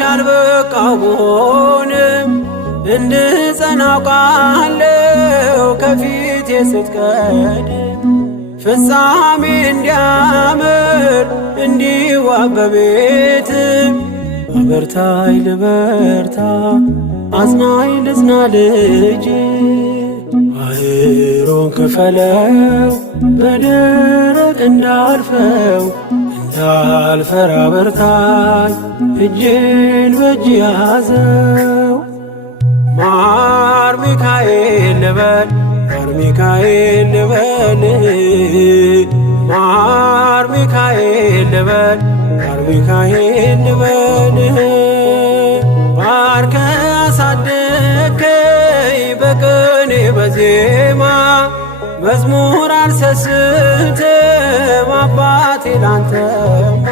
ላንቺ አልበቃሁ ብሆንም እንድጸና አውቃለሁ ከፊቴ ስትቀድም ፍጻሜ እንዲያምር እንዲዋብ በቤት አበርታይ ልበርታ አጽናኝ ልጽና ልጅ ባህሩን ክፈለው በደረቅ እንዳልፈው እንዳልፈራ በርታኝ እጄን በእጅ ያዘው ማር ሚካኤል ልበል ማር ሚካኤል ልበል ማር ሚካኤል ልበል ማር ሚካኤል ልበል ባርከ አሳደግከኝ በቅኔ በዜማ መዝሙር አልሰስትም አባቴ ላንተማ